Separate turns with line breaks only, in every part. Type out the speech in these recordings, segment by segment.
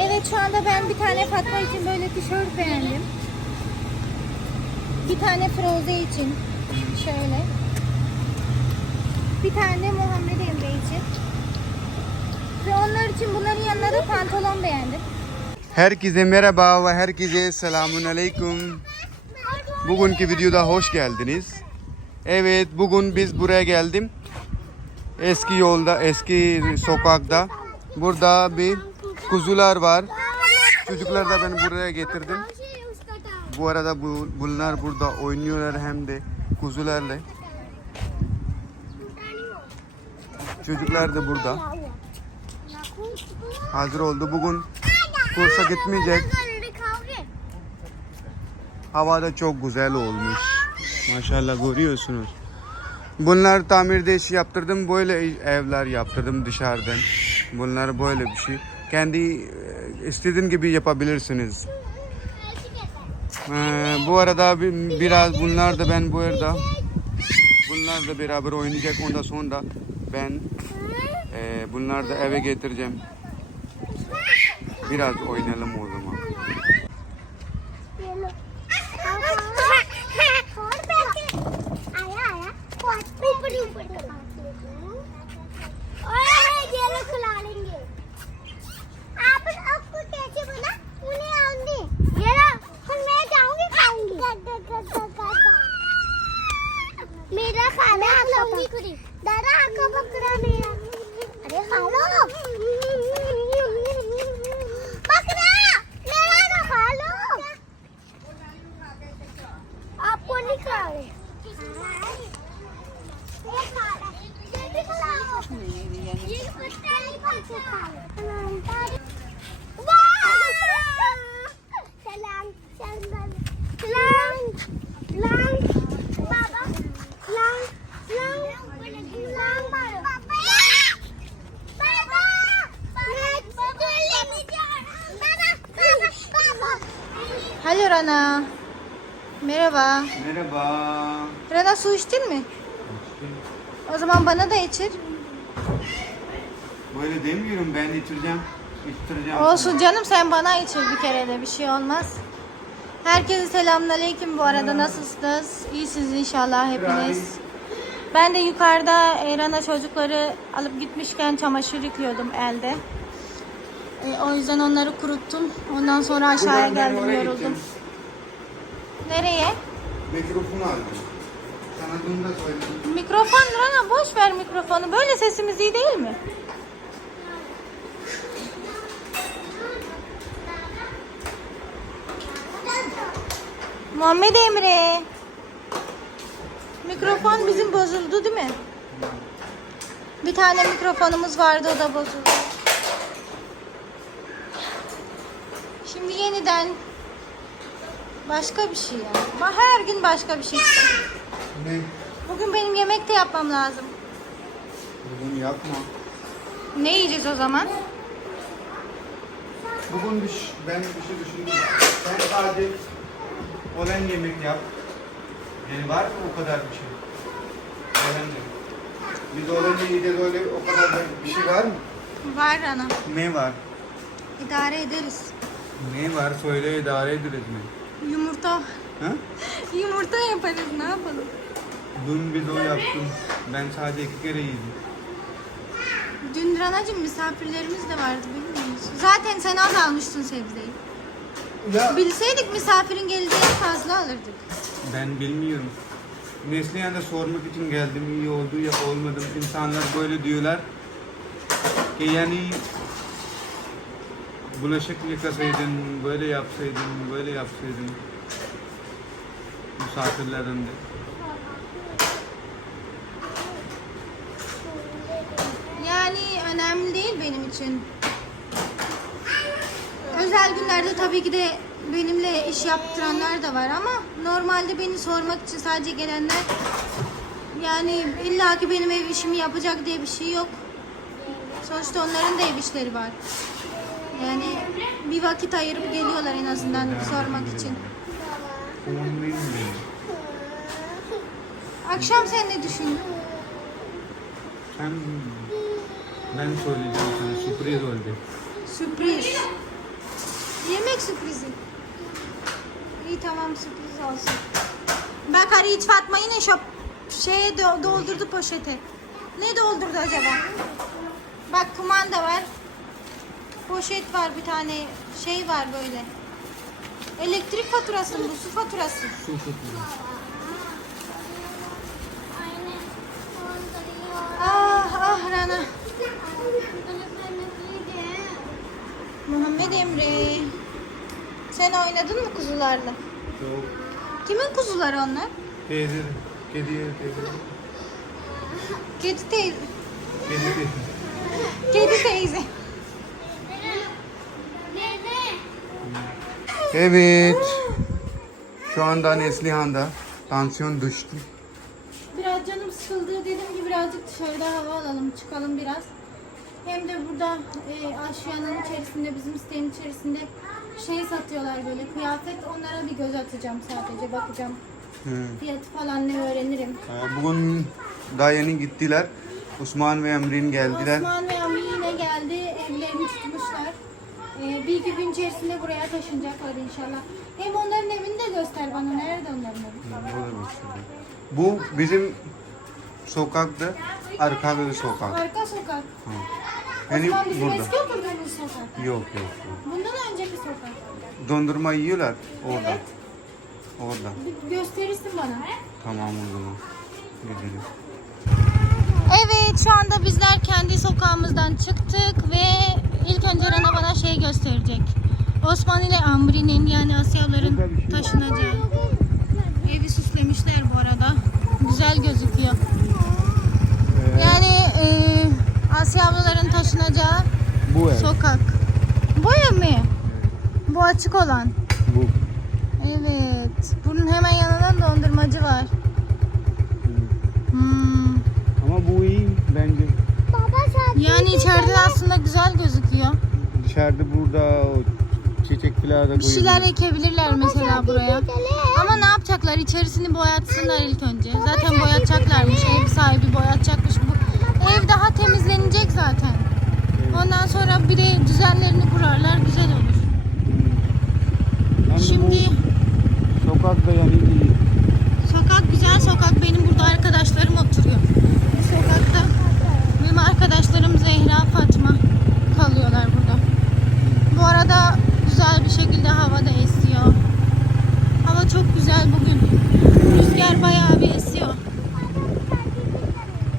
Evet şu anda ben bir tane Fatma için böyle tişört beğendim. Bir tane Froze için şöyle. Bir tane Muhammed Emre için. Ve onlar için bunların yanına da pantolon beğendim.
Herkese merhaba ve herkese selamun aleyküm. Bugünkü videoda hoş geldiniz. Evet bugün biz buraya geldim. Eski yolda, eski sokakta. Burada bir kuzular var. Çocuklar da ben buraya getirdim. Bu arada bu, bunlar burada oynuyorlar hem de kuzularla. Çocuklar da burada. Hazır oldu. Bugün kursa gitmeyecek. Hava da çok güzel olmuş. Maşallah görüyorsunuz. Bunlar tamirde iş yaptırdım. Böyle evler yaptırdım dışarıdan. Bunlar böyle bir şey. Kendi e, istediğin gibi yapabilirsiniz. Ee, bu arada bir- biraz bunlar da ben bu arada bunlar da beraber oynayacak. Ondan sonra ben e, bunlar da eve getireceğim. Biraz oynayalım o zaman.
Alo Rana. Merhaba.
Merhaba.
Rana su içtin mi? O zaman bana da içir.
Böyle demiyorum ben içireceğim. İçtireceğim.
Olsun canım sen bana içir bir kere de bir şey olmaz. Herkese selamünaleyküm bu arada nasılsınız? İyisiniz inşallah hepiniz. Ben de yukarıda Rana çocukları alıp gitmişken çamaşır yıkıyordum elde. E, o yüzden onları kuruttum. Ondan sonra aşağıya
Ben
geldim
oraya
yoruldum.
gittim.
Nereye?
Mikrofonu aldım. Sana dün de söyledim.
Mikrofon Rana boş ver mikrofonu. Böyle sesimiz iyi değil mi? Muhammed Emre. Mikrofon bizim bozuldu değil mi? Bir tane mikrofonumuz vardı o da bozuldu. Şimdi yeniden başka bir şey. Ba- Her gün başka bir şey.
Ne?
Bugün benim yemek de yapmam lazım.
Bugün yapma.
Ne yiyeceğiz o zaman?
Bugün bir, ş- ben bir şey düşündüm. Sen sadece olan yemek yap. Yani var mı o kadar bir şey? Olan yemek. Biz olan yiyeceğiz öyle o kadar da bir şey var mı?
Var ana.
Ne var?
İdare ederiz.
Ne var söyle idare ederiz mi?
Yumurta.
Ha?
Yumurta yaparız ne yapalım?
Dün biz o yaptım. Ben sadece iki kere yedim.
Dün Ranacığım misafirlerimiz de vardı bilmiyor musun? Zaten sen az almıştın sebzeyi.
Ya
Bilseydik misafirin geleceğini fazla alırdık.
ben bilmiyorum. Neslihan'a da sormak için geldim. İyi oldu ya olmadı. İnsanlar böyle diyorlar. Ki yani bulaşık yıkasaydın, böyle yapsaydın, böyle yapsaydın. Misafirlerin de.
Yani önemli değil benim için. Özel günlerde tabii ki de benimle iş yaptıranlar da var ama normalde beni sormak için sadece gelenler yani illaki benim ev işimi yapacak diye bir şey yok. Sonuçta onların da ev işleri var. Yani bir vakit ayırıp geliyorlar en azından sormak için. Akşam sen ne düşündün?
Sen ben söyleyeceğim sana sürpriz oldu.
Sürpriz. Yemek sürprizi. İyi tamam sürpriz olsun. Bak Hariç Fatma yine şop şeye do- doldurdu poşete. Ne doldurdu acaba? Bak kumanda var. Poşet var bir tane şey var böyle. Elektrik faturası mı bu su faturası?
Aynen. Kondırıyor.
Ah ah Rana. Muhammed Emre. Sen oynadın mı kuzularla?
Yok.
Kimin kuzuları onlar?
Teyze, kediye teyze.
Kedi teyze.
Kedi teyze.
Kedi teyze.
Evet. Şu anda Neslihan'da tansiyon düştü.
Biraz canım sıkıldı. Dedim ki birazcık dışarıda hava alalım. Çıkalım biraz. Hem de burada e, Aşyanın içerisinde, bizim sitenin içerisinde şey satıyorlar böyle kıyafet. Onlara bir göz atacağım sadece. Bakacağım.
Hı.
Fiyatı falan ne öğrenirim.
Ee, Bugün daha yeni gittiler. Osman ve Emrin geldiler.
Osman ve Ami yine geldi. Evlerini Ee, bir iki gün içerisinde buraya taşınacaklar inşallah. Hem onların evini de göster bana. Nerede onların evi?
Bu bizim sokakta arka bir sokak.
Arka sokak.
Ha. Yani
Osman bizim
burada.
eski oturduğumuz sokak.
Yok yok. yok.
Bundan önceki sokak.
Dondurma yiyorlar orada.
Evet.
Orada.
Bir gösterirsin bana.
Tamam o zaman. Gidelim.
Evet şu anda bizler kendi sokağımızdan çıktık ve ilk önce Rana bana şey gösterecek. Osman ile Amri'nin yani Asyalıların taşınacağı. Evi süslemişler bu arada. Güzel gözüküyor. Yani e, Asyalıların taşınacağı
bu ev.
sokak. Bu ev mi? Bu açık olan.
bu.
Evet. Bunun hemen yanında dondurmacı var. Hmm.
Ama bu iyi bence.
Yani içeride aslında güzel gözüküyor.
Dışarıda burada çiçek falan da
Bir şeyler ekebilirler mesela buraya. Ama ne yapacaklar? İçerisini boyatsınlar ilk önce. Zaten boyatacaklarmış. Ev sahibi boyatacakmış. Bu ev daha temizlenecek zaten. Ondan sonra bir de düzenlerini kurarlar. Güzel olur.
Yani
Şimdi
bu sokak da yani iyi.
sokak güzel sokak. Benim burada arkadaşlarım oturuyor. Bu sokakta benim arkadaşlarım Zehra, Fatma kalıyorlar burada. Bu arada hava da esiyor. Hava çok güzel bugün. Rüzgar bayağı bir esiyor.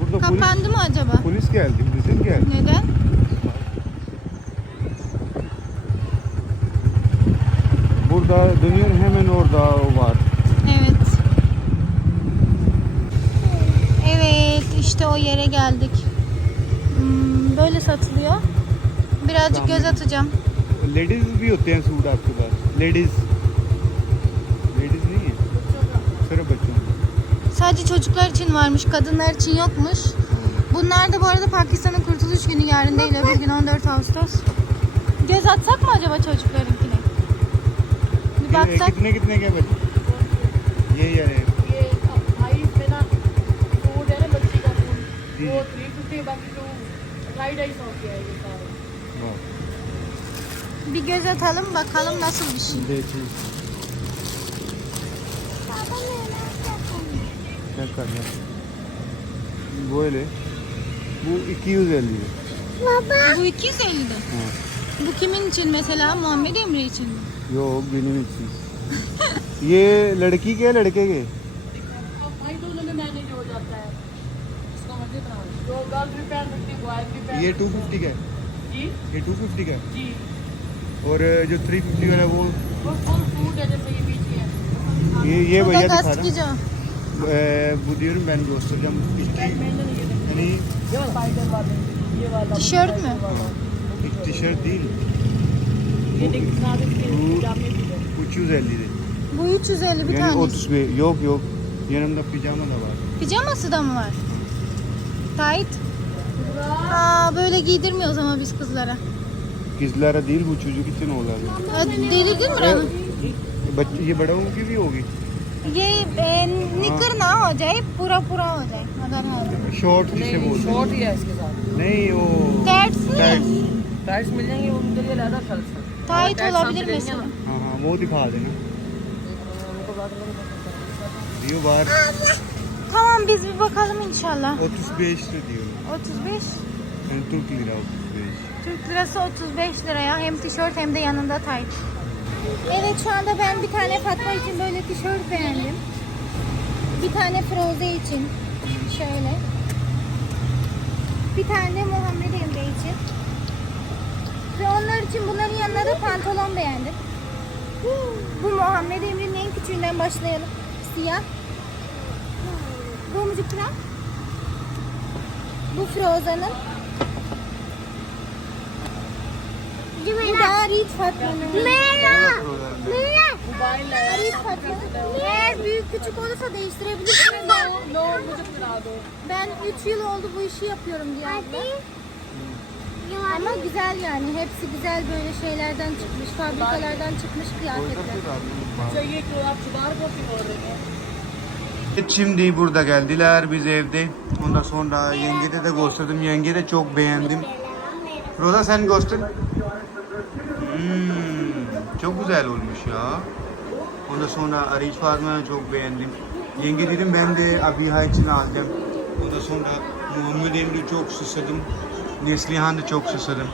Burada polis,
Kapandı mı acaba?
polis geldi, bizim geldi.
Neden?
Burada dönüyor hemen orada var.
Evet. Evet işte o yere geldik. Hmm, böyle satılıyor. Birazcık göz atacağım.
Ladies भी होते हैं सूट आपके पास ladies ladies नहीं है सिर्फ बच्चों के।
Sadece çocuklar için varmış, kadınlar için yokmuş. Bunlar da bu arada Pakistan'ın kurtuluş günü yarın değil öbür gün 14 Ağustos. Göz atsak mı acaba çocuklarınkine? Bir
ये
baksak.
कितने कितने के बच्चे ये यार है
ये भाई पे ना फूड है ना बच्ची का फूड वो थ्री फिफ्टी बाकी तो ढाई ढाई सौ की है ये सारे
वाह
Bir göz atalım bakalım nasıl bir şey.
देखिए
Baba neler yapalım?
क्या करना böyle bu 250
Baba.
Bu 250'de.
ha.
Bu kimin için mesela? Muhammed Emre için mi?
yok benim için ये लड़की के लड़के के
अब भाई दोनों में मैनेज हो जाता है इसका मजे ना जो गर्ल भी पहन सकती है बॉय भी पहन
ये 250 का है
जी
ये 250 का है
जी
और जो 350 वाला है वो
वो फुल फूड है जैसे ये बीच में है
ये ये
Bu da
भैया दिखा रहा
gazeteci.
Ee, bu diyorum ben göstereceğim işte yani
ये स्पाइडर वाले ये वाला
Tişört mü?
bir tişört değil
ये देख नाजिक के पजामे भी है
350 de.
Bu 350 bir
Yani
tanesi.
35 yok yok yanımda pijama da var.
Pijaması da mı var? Tight. Aa böyle giydirmiyoruz ama biz kızlara.
Kızlara değil bu çocuk için olar.
Ya, Delirdin mi Rana?
बच्चे ये बड़ों की भी होगी
ये ए, निकर ना हो जाए पूरा पूरा हो जाए अगर है
शॉर्ट जिसे
नहीं
बोलते हैं
शॉर्ट ही है इसके साथ
नहीं वो
कैट्स नहीं है?
Tights।
टाइल्स मिल जाएंगे वो उनके लिए अलग खर्च है
Tayt
Tayt
olabilir
सामने
mesela.
हाँ हाँ वो दिखा देना
उनको बात करेंगे
diyor var
Tamam biz bir bakalım inşallah.
35 lira diyor.
35
Yani Türk lira 35.
Türk lirası 35 liraya hem tişört hem de yanında tayt. Evet şu anda ben bir tane Fatma için böyle tişört beğendim. Bir tane Froze için şöyle. Bir tane Muhammed Emre için. Ve onlar için bunların yanına da pantolon beğendim. Bu Muhammed Emre'nin en küçüğünden başlayalım. Siyah. Bu mucuk kral. Bu Froze'nin. Bu da Reed Fatma'nın.
मेरा मेरा
मोबाइल है
Reed Fatma'nın. Eğer büyük küçük olursa değiştirebilirsiniz.
No मुझे दिला दो
Ben 3 yıl oldu bu işi yapıyorum diye abla. Ama güzel yani. Hepsi güzel böyle şeylerden çıkmış. Fabrikalardan çıkmış kıyafetler.
चाहिए क्यों आप सुधार को क्यों बोल रहे हैं
Evet, Şimdi burada geldiler biz evde. Ondan sonra yengede de gösterdim. Yenge de çok beğendim. Roda sen göster. Çok güzel olmuş ya. Ondan sonra arayış parmağını çok beğendim. Yenge dedim ben de Abiha için aldım. Ondan sonra Muhammed Emre çok susadım. Neslihan da çok susadım.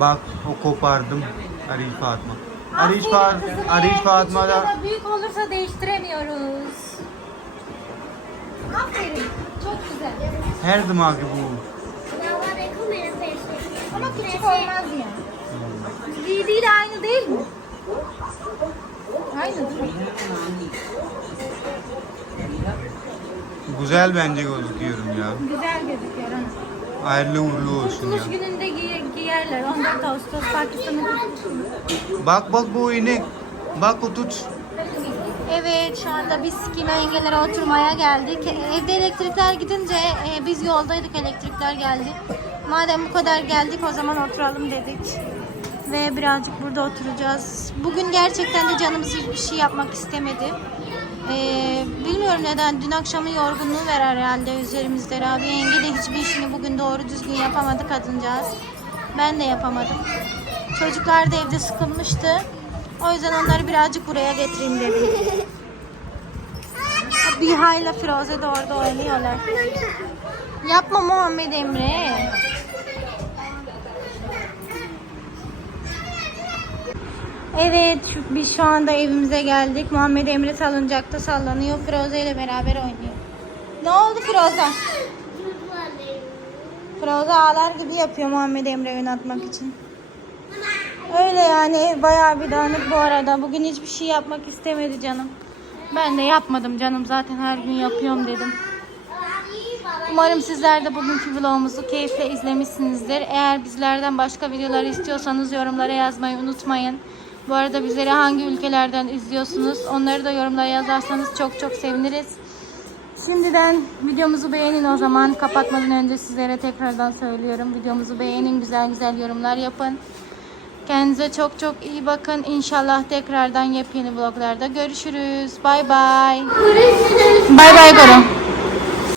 Bak o kopardım Arif Fatma. Arif, Fat Arif Fatma da...
Büyük olursa değiştiremiyoruz. Aferin. Çok güzel.
Her zaman gibi bu.
Ama küçük olmaz ya. Giydiği de aynı değil mi? Aynı değil mi?
Güzel bence gözüküyorum ya.
Güzel gözüküyor. hani.
Hayırlı uğurlu olsun ya.
Kurtuluş gününde giy- giyerler. 14 Ağustos Pakistan'ın.
Bak bak bu inek. Bak o tut.
Evet şu anda biz Kime yengelere oturmaya geldik. Evde elektrikler gidince e, biz yoldaydık elektrikler geldi. Madem bu kadar geldik o zaman oturalım dedik. Ve birazcık burada oturacağız. Bugün gerçekten de canımız hiçbir şey yapmak istemedi. Ee, bilmiyorum neden. Dün akşamın yorgunluğu ver herhalde üzerimizde. Rabia yenge de hiçbir işini bugün doğru düzgün yapamadı kadıncağız. Ben de yapamadım. Çocuklar da evde sıkılmıştı. O yüzden onları birazcık buraya getireyim dedim. Biha ile Firoze de orada oynuyorlar. Yapma Muhammed Emre. Evet, şu, biz şu anda evimize geldik. Muhammed Emre salıncakta sallanıyor. Firoze ile beraber oynuyor. Ne oldu Firoze? Firoze ağlar gibi yapıyor Muhammed Emre oynatmak için. Öyle yani bayağı bir dağınık bu arada. Bugün hiçbir şey yapmak istemedi canım. Ben de yapmadım canım. Zaten her gün yapıyorum dedim. Umarım sizler de bugünkü vlogumuzu keyifle izlemişsinizdir. Eğer bizlerden başka videolar istiyorsanız yorumlara yazmayı unutmayın. Bu arada bizleri hangi ülkelerden izliyorsunuz? Onları da yorumlara yazarsanız çok çok seviniriz. Şimdiden videomuzu beğenin o zaman. Kapatmadan önce sizlere tekrardan söylüyorum. Videomuzu beğenin, güzel güzel yorumlar yapın. Kendinize çok çok iyi bakın. İnşallah tekrardan yepyeni vloglarda görüşürüz. Bay bay. Bay bay Goro.